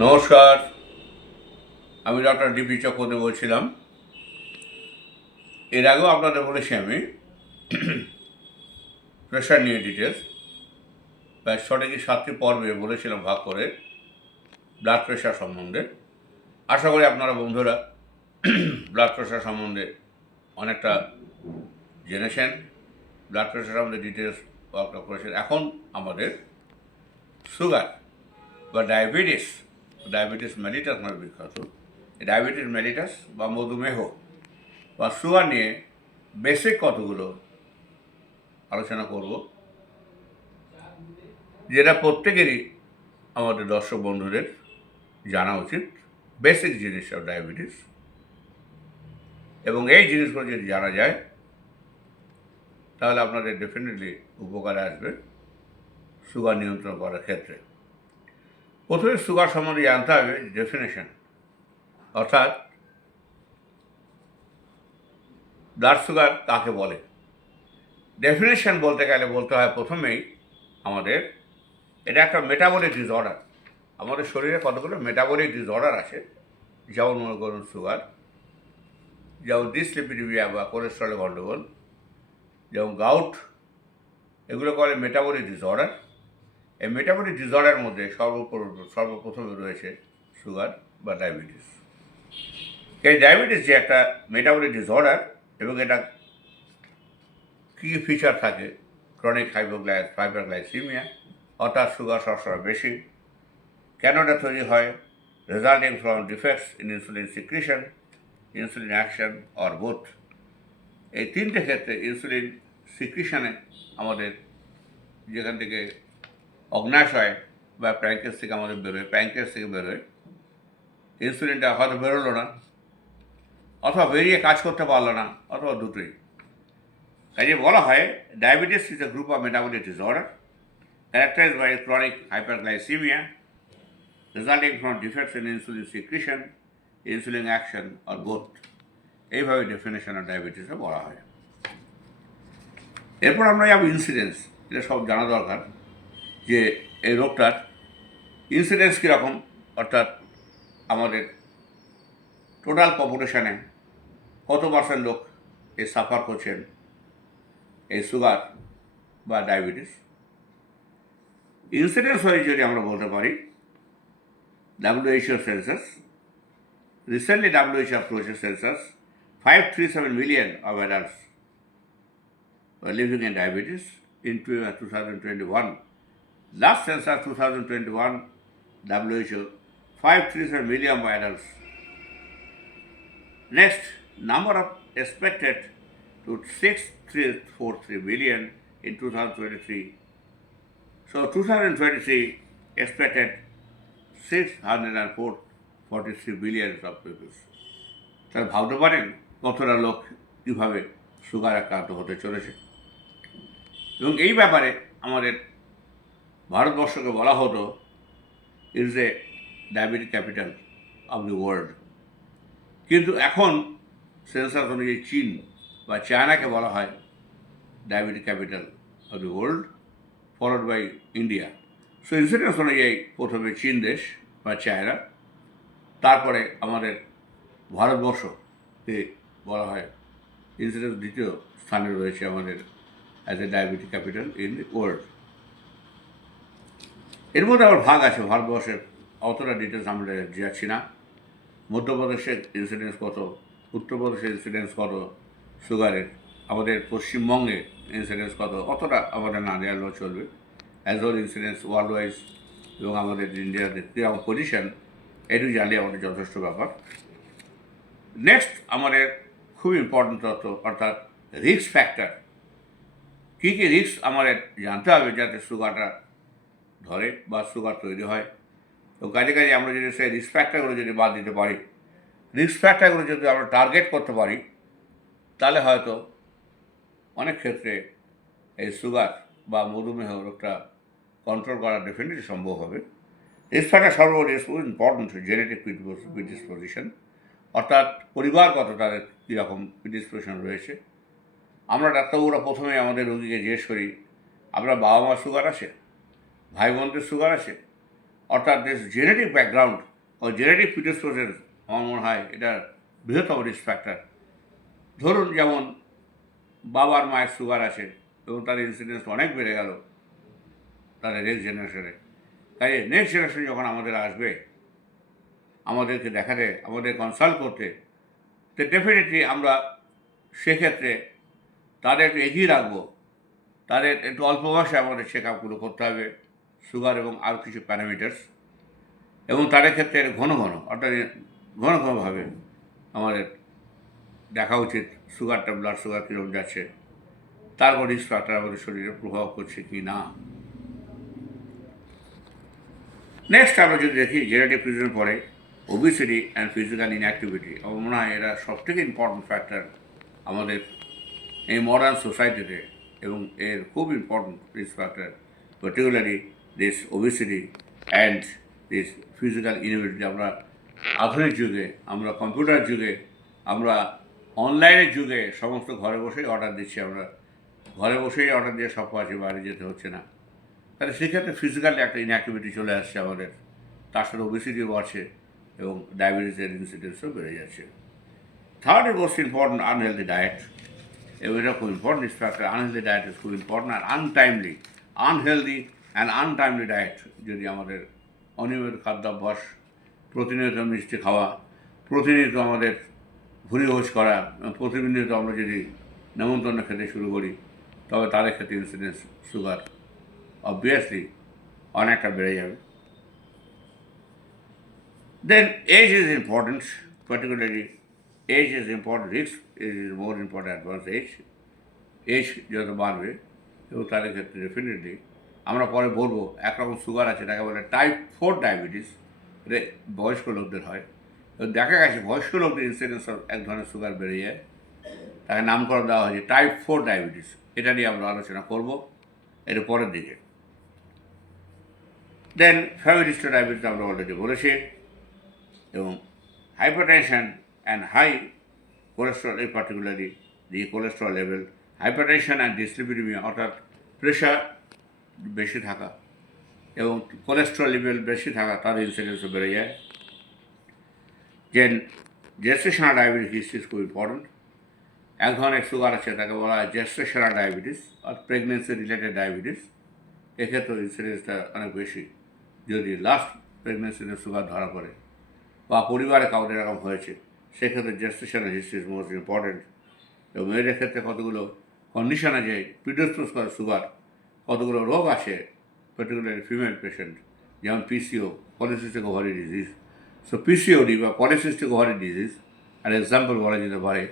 নমস্কার, আমি doctor DP Chakraborty বলছিলাম। এর আগেও আপনাদের বলেছি আমি প্রেশার নিয়ে ডিটেলস প্রায় 6টি কি 7টি পর্বে বলেছিলাম ভাগ করে ব্লাড প্রেশার সম্বন্ধে। আশা করি আপনারা বন্ধুরা ব্লাড প্রেশার সম্বন্ধে অনেকটা জেনেছেন, ব্লাড প্রেশার সম্বন্ধে ডিটেলস ওয়ার্কআপ করেছেন। এখন আমাদের সুগার বা ডায়াবেটিস, ডায়াবেটিস মেলিটাস নামে বিখ্যাত, ডায়াবেটিস মেলিটাস বা মধুমেহ বা সুগার নিয়ে বেসিক কতগুলো আলোচনা করব, যেটা প্রত্যেকেরই আমাদের দর্শক বন্ধুদের জানা উচিত। বেসিক জিনিস অফ ডায়াবেটিস, এবং এই জিনিসগুলো যদি জানা যায় তাহলে আপনাদের ডেফিনেটলি উপকারে আসবে সুগার নিয়ন্ত্রণ করার ক্ষেত্রে। প্রথমে সুগার সম্বন্ধে জানতে হবে ডেফিনেশন, অর্থাৎ ব্লাড সুগার কাকে বলে। ডেফিনেশন বলতে গেলে বলতে হয় প্রথমেই আমাদের এটা একটা মেটাবলিক ডিসঅর্ডার। আমাদের শরীরে কতগুলো মেটাবলিক ডিসঅর্ডার আছে, যেমন মনে করুন সুগার, যেমন ডিসলিপিডিমিয়া বা কোলেস্ট্রলের গণ্ডগোল, যেমন গাউট, এগুলো করে মেটাবলিক ডিসঅর্ডার। এই মেটাবলিক ডিসঅর্ডারের মধ্যে সর্বপ্রথমে রয়েছে সুগার বা ডায়াবেটিস। এই ডায়াবেটিস যে একটা মেটাবলিক ডিসঅর্ডার, এবং এটা কী ফিচার থাকে, ক্রনিক হাইপারগ্লাইসিমিয়া, অর্থাৎ সুগার সবসময় বেশি। কেন এটা তৈরি হয়? Resulting from defects in insulin secretion, insulin action or both. এই তিনটে ক্ষেত্রে ইনসুলিন সিক্রিশনে আমাদের যেখান থেকে অগ্নাশ হয় বা প্যাঙ্কেস থেকে আমাদের বেরোয়, প্যাঙ্কেস থেকে বেরোয়, ইনসুলিনটা হয়তো বেরোলো না, অথবা বেরিয়ে কাজ করতে পারলো না, অথবা দুটোই। কাজে বলা হয় diabetes is a group of metabolic disorder characterized by chronic hyperglycemia resulting from defects in insulin secretion, insulin action or both. এইভাবে ডেফিনেশন অফ ডায়াবেটিসে বলা হয়। এরপর আমরা যাব ইনসিডেন্স। এটা সব জানা দরকার যে এই রোগটার ইনসিডেন্স কীরকম, অর্থাৎ আমাদের টোটাল পপুলেশনে কত পার্সেন্ট লোক এই সাফার করছেন এই সুগার বা ডায়াবেটিস। ইনসিডেন্স হয়ে যদি আমরা বলতে পারি, WHO census, recently WHO approached census, 537 million of adults were living in diabetes in 2021. Last census 2021, WHO 537 million of adults. Next, number of expected to 6,343 million in 2023. So 2023 expected 643 billion of people. তাহলে ভাবতে পারেন কতটা লোক কীভাবে sugar আক্রান্ত হতে চলেছে। এবং এই ব্যাপারে আমাদের ভারতবর্ষকে বলা হতো is a diabetic capital of the world, কিন্তু এখন সেন্সাস অনুযায়ী চীন বা চায়নাকে বলা হয় diabetic capital of the world, followed by India. So incidence অনুযায়ী প্রথমে চীন দেশ বা চায়না, তারপরে আমাদের ভারতবর্ষকে বলা হয় ইনসিডেন্স দ্বিতীয় স্থানে রয়েছে আমাদের as a diabetic capital in the world. এর মধ্যে আবার ভাগ আছে ভারতবর্ষের, অতটা ডিটেলস আমরা যাচ্ছি না। মধ্যপ্রদেশের ইনসিডেন্স কত, উত্তরপ্রদেশের ইনসিডেন্স কত সুগারের, আমাদের পশ্চিমবঙ্গে ইনসিডেন্স কত, অতটা আমাদের না দেওয়ালেও চলবে। As well incidence world wise এবং আমাদের ইন্ডিয়াতে কীরকম পজিশন, এটু জানলে আমাদের যথেষ্ট ব্যাপার। নেক্সট আমাদের খুব ইম্পর্টেন্ট তথ্য, অর্থাৎ রিস্ক ফ্যাক্টর। কী কী রিস্ক আমাদের জানতে হবে যাতে সুগারটা ধরে বা সুগার তৈরি হয়। তো কাজে কাজে আমরা যদি সেই রিস্ক ফ্যাক্টরগুলো যদি বাদ দিতে পারি, রিস্ক ফ্যাক্টরগুলো যদি আমরা টার্গেট করতে পারি, তাহলে হয়তো অনেক ক্ষেত্রে এই সুগার বা মধুমেহ রোগটা কন্ট্রোল করা ডেফিনেটলি সম্ভব হবে। রিস্ক ফ্যাক্টর সর্বোপরি ইম্পর্টেন্ট জেনেটিক প্রিডিসপোজিশন, অর্থাৎ পরিবারগত তাদের কীরকম প্রিডিসপোজিশন রয়েছে। আমরা ডাক্তারবাবুরা প্রথমে আমাদের রোগীকে জিজ্ঞেস করি, আপনার বাবা মা সুগার আছে, ভাই বোনদের সুগার আছে, অর্থাৎ দেশ জেনেটিক ব্যাকগ্রাউন্ড ও জেনেটিক প্রিডিসপোজেস আমার মনে হয় এটা বৃহত্তম রিস্ক ফ্যাক্টর। ধরুন যেমন বাবার মায়ের সুগার আছে এবং তার ইনসিডেন্স অনেক বেড়ে গেল তাদের নেক্সট জেনারেশনে, তাই নেক্সট জেনারেশন যখন আমাদের আসবে আমাদেরকে দেখাতে, আমাদের কনসাল্ট করতে, তো ডেফিনেটলি আমরা সেক্ষেত্রে তাদের একটু এগিয়ে রাখবো। তাদের একটু অল্প বয়সে আমাদের চেক আপগুলো করতে হবে, সুগার এবং আরও কিছু প্যারামিটার্স, এবং তাদের ক্ষেত্রে ঘন ঘন অর্থাৎ ঘন ঘনভাবে আমাদের দেখা উচিত সুগারটা, ব্লাড সুগার কীরকম যাচ্ছে, তারপর রিস্ক ফ্যাক্টর আমাদের শরীরে প্রভাব করছে কি না। নেক্সট আমরা যদি দেখি জেনেটিক রিজন পরে ওবিসিটি অ্যান্ড ফিজিক্যাল ইনঅ্যাক্টিভিটি, আমার মনে হয় এরা সবথেকে ইম্পর্টেন্ট ফ্যাক্টর আমাদের এই মডার্ন সোসাইটিতে, এবং এর খুব important risk factor, particularly this obesity and this physical inactivity. আমরা আধুনিক যুগে, আমরা কম্পিউটার যুগে, আমরা অনলাইনের যুগে সমস্ত ঘরে বসেই অর্ডার দিচ্ছি, আমরা ঘরে বসেই অর্ডার দিয়ে সব পাচ্ছি, বাইরে যেতে হচ্ছে না। তাহলে সেক্ষেত্রে ফিজিক্যালি একটা ইনঅ্যাক্টিভিটি চলে আসছে আমাদের, তার সাথে ওবেসিটিও বাড়ছে এবং ডায়াবেটিসের ইনসিডেন্সও বেড়ে যাচ্ছে। Third is most important unhealthy diet, এবং এটা খুব important risk factor. Unhealthy diet is খুব ইম্পর্টেন্ট। আর আনহেলদি অ্যান্ড আনটাইমলি ডায়েট, যদি আমাদের অনিয়মিত খাদ্যাভ্যাস, প্রতিনিয়ত মিষ্টি খাওয়া, প্রতিনিয়ত আমাদের ভুরিভোজ করা, প্রতিনিয়ত আমরা যদি নেমন্তন্ন খেতে শুরু করি, তবে তাদের ক্ষেত্রে ইনসিডেন্স সুগার অবভিয়াসলি অনেকটা বেড়ে যাবে। Then age is important, particularly age is important, risk is more important advance age যত বাড়বে, এবং তাদের ক্ষেত্রে ডেফিনেটলি আমরা পরে বলবো একরকম সুগার আছে, তাকে বলে টাইপ 4 ডায়াবেটিস, এটা বয়স্ক লোকদের হয়। তো দেখা গেছে বয়স্ক লোকদের ইনসিডেন্স এক ধরনের সুগার বেড়ে যায়, তাকে নামকরণ দেওয়া হয়েছে টাইপ 4 ডায়াবেটিস। এটা নিয়ে আমরা আলোচনা করব এর পরের দিকে। দেন ফ্যামিলি হিস্ট্রি ডায়াবেটিস আমরা অলরেডি বলেছি, এবং হাইপারটেনশন অ্যান্ড হাই কোলেস্ট্রল, এই particularly the cholesterol level, hypertension and dyslipidaemia, অর্থাৎ প্রেশার বেশি থাকা এবং কোলেস্ট্রল লেভেল বেশি থাকা, তার ইনসিডেন্সও বেড়ে যায়। দেন জেস্টেশনাল ডায়াবেটিস ইজ খুব ইম্পর্টেন্ট। এক ধরনের সুগার আছে, তাকে বলা হয় জেস্টেশনাল ডায়াবেটিস আর প্রেগনেন্সি রিলেটেড ডায়াবেটিস। এক্ষেত্রে ইনসিডেন্সটা অনেক বেশি যদি লাস্ট প্রেগনেন্সিতে সুগার ধরা পড়ে বা পরিবারে কাউকে এরকম হয়েছে, সেক্ষেত্রে gestational history is most important. এবং মেয়েদের ক্ষেত্রে কতগুলো কন্ডিশন আছে প্রিডিসপোজ করে সুগার, কতগুলো রোগ আছে পার্টিকুলারলি ফিমেল পেশেন্ট, যেমন PCO, polycystic ovary disease. So PCOD বা পলিসিস্টিক ওভারি ডিজিজ আর এক্সাম্পল বলা যেতে পারে।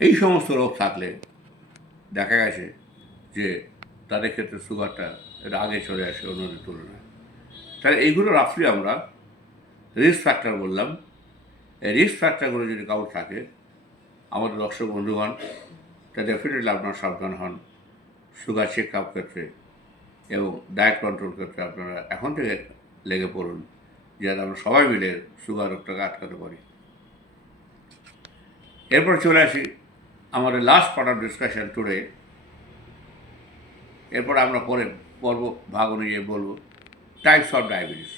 এই সমস্ত রোগ থাকলে দেখা গেছে যে তাদের ক্ষেত্রে সুগারটা এটা আগে চলে আসে অন্যদের তুলনায়। তাহলে এইগুলো রাফলি আমরা রিস্ক ফ্যাক্টর বললাম। এই রিস্ক ফ্যাক্টরগুলো যদি কারোর থাকে, আমাদের দর্শক বন্ধুগণ, তা ডেফিনেটলি আপনারা সাবধান হন সুগার চেক আপ ক্ষেত্রে এবং ডায়েট কন্ট্রোল ক্ষেত্রে। আপনারা এখন থেকে লেগে পড়ুন যাতে আমরা সবাই মিলে সুগার রোগটাকে আটকাতে পারি। এরপর চলে আসি আমাদের last part of discussion today. এরপর আমরা পরে ভাগ অনুযায়ী বলবো টাইপস অফ ডায়াবেটিস,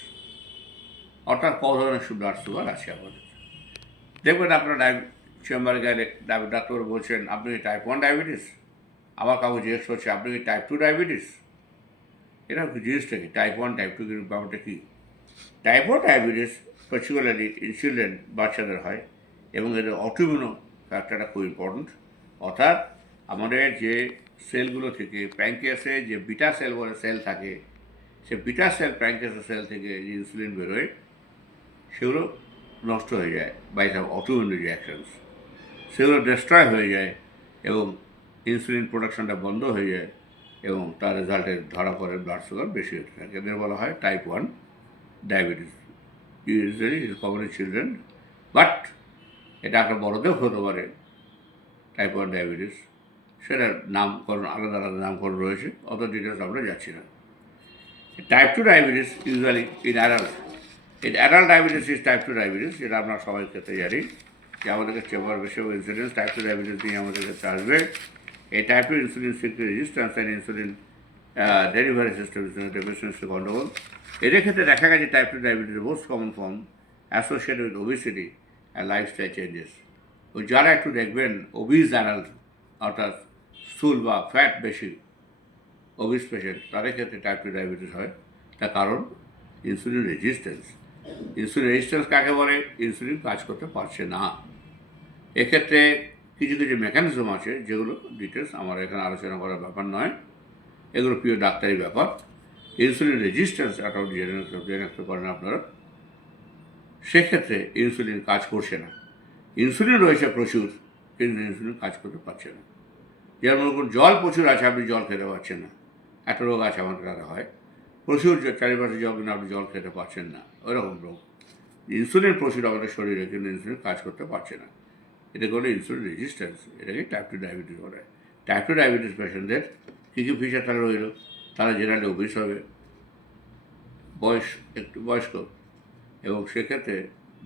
অর্থাৎ কত ধরনের ব্লাড সুগার আছে আমাদের। দেখবেন আপনার চেম্বারে গেলে ডাক্তার বলছেন আপনি কি টাইপ 1 ডায়াবেটিস, আবার কাউকে জিজ্ঞেস করছে আপনি কি টাইপ 2 ডায়াবেটিস। এটা জিনিসটা কি টাইপ 1 টাইপ 2 ব্যাপারটা কী? Type 1 diabetes particularly in children, বাচ্চাদের হয়, এবং এদের অটোইমিউন ফ্যাক্টরটা খুব ইম্পর্টেন্ট। অর্থাৎ আমাদের যে সেলগুলো থেকে প্যাঙ্কিয়াসে যে বিটা সেল বলে সেল থাকে, সে বিটা সেল প্যাঙ্কিয়াসের সেল থেকে যে ইনসুলিন বেরোয় সেগুলো নষ্ট হয়ে যায় বাই সাম অটোইমিউন রিঅ্যাকশনস, সেগুলো ডিস্ট্রয় হয়ে যায় এবং ইনসুলিন প্রোডাকশনটা বন্ধ হয়ে যায়, এবং তার রেজাল্টে ধরা পড়ে ব্লাড সুগার বেশি হতে থাকে। এদের বলা হয় type 1 diabetes. Usually is common in children, but এটা একটা বড়দেরও হতে পারে টাইপ 1 ডায়াবেটিস। সেটার নামকরণ আলাদা আলাদা নামকরণ রয়েছে, অত ডিটেলস আমরা যাচ্ছি না। Type 2 diabetes usually in adult diabetes is type 2 diabetes, যেটা আমরা সবাই ক্ষেত্রে জানি যে আমাদেরকে চেম্বার বেশি ইনসিডেন্স টাইপ 2 ডায়াবেটিস নিয়ে আমাদের কাছে আসবে। এই type 2 insulin secret resistance and insulin delivery system deficiency গন্ডগোল। এদের ক্ষেত্রে দেখা গেছে type 2 diabetes most common form associated with obesity and lifestyle changes. ওই যারা একটু দেখবেন ওবিস অ্যাডাল্ট, অর্থাৎ স্থূল বা ফ্যাট বেশি ওবিস পেশেন্ট, তাদের ক্ষেত্রে টাইপ 2 ডায়াবেটিস হয়। তার কারণ ইনসুলিন রেজিস্ট্যান্স। ইনসুলিন রেজিস্ট্যান্স কাকে বলে? ইনসুলিন কাজ করতে পারছে না। এক্ষেত্রে কিছু কিছু মেকানিজম আছে যেগুলো ডিটেলস আমার এখানে আলোচনা করার ব্যাপার নয়, এগুলো প্রিয় ডাক্তারি ব্যাপার। ইনসুলিন রেজিস্ট্যান্স একটা জেনে রাখতে পারেন আপনারা। সেক্ষেত্রে ইনসুলিন কাজ করছে না। ইনসুলিন রয়েছে প্রচুর, কিন্তু ইনসুলিন কাজ করতে পারছে না। যেমন জল প্রচুর আছে, আপনি জল খেতে পারছেন না। একটা রোগ আছে আমাদের কাছে হয়, প্রচুর চারিপাশে জল, কিন্তু আপনি জল খেতে পারছেন না, ওইরকম রোগ। ইনসুলিন প্রচুর আমাদের শরীরে, কিন্তু ইনসুলিন কাজ করতে পারছে না। এটা করে ইনসুলিন রেজিস্ট্যান্স, এটাকে টাইপ 2 ডায়াবেটিস বলে। টাইপ 2 ডায়াবেটিস পেশেন্টদের কী কী ফিচার তারা রইল? তারা জেনারেলি ওবিস হবে, একটু বয়স্ক, এবং সেক্ষেত্রে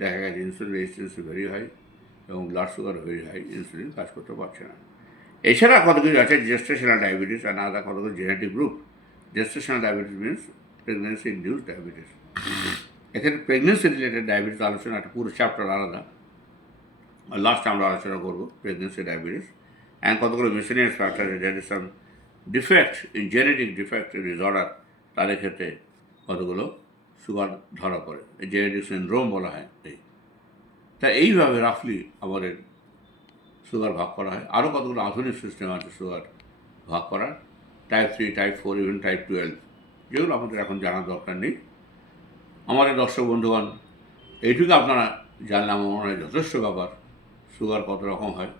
দেখা গেছে ইনসুলিন রেজিস্ট্যান্স ভেরি হাই এবং blood sugar very high, insulin কাজ করতে পারছে না। এছাড়া কত কিছু আছে, জেস্টেশনাল ডায়াবেটিস আর আলাদা কত কিছু genetic group. Gestational diabetes means pregnancy induced diabetes. এক্ষেত্রে প্রেগনেন্সি রিলেটেড ডায়াবেটিস আলোচনা একটা পুরো চ্যাপ্টার আলাদা, লাস্ট আমরা আলোচনা করবো প্রেগনেন্সি ডায়াবেটিস। অ্যান্ড কতগুলো miscellaneous factor, that is some defect in genetic defect disorder, তাদের ক্ষেত্রে কতগুলো সুগার ধরা পড়ে, জেনেটিক সিনড্রোম বলা হয়। তা এইভাবে রাফলি আমাদের সুগার ভাগ করা হয়। আরও কতগুলো আধুনিক সিস্টেম আছে সুগার ভাগ করার, টাইপ 3, টাইপ 4, ইভেন টাইপ 12, যেগুলো আমাদের এখন জানার দরকার নেই। আমাদের দর্শক বন্ধুগণ, এইটুকু আপনারা জানলে আমার মনে হয় যথেষ্ট ব্যাপার, সুগার কত রকম হয়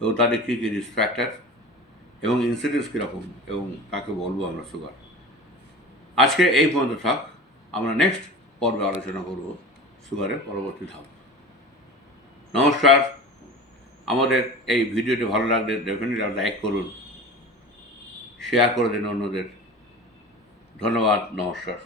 এবং তাদের কী কী রিস্ক ফ্যাক্টর এবং ইনসিডেন্স কীরকম, এবং কাকে বলবো আমরা সুগার। আজকে এই পর্যন্ত থাক, আমরা নেক্সট পর্বে আলোচনা করব সুগারের পরবর্তী ধাপ। নমস্কার। আমাদের এই ভিডিওটি ভালো লাগলে ডেফিনেটলি লাইক করুন, শেয়ার করে দিন অন্যদের। ধন্যবাদ, নমস্কার।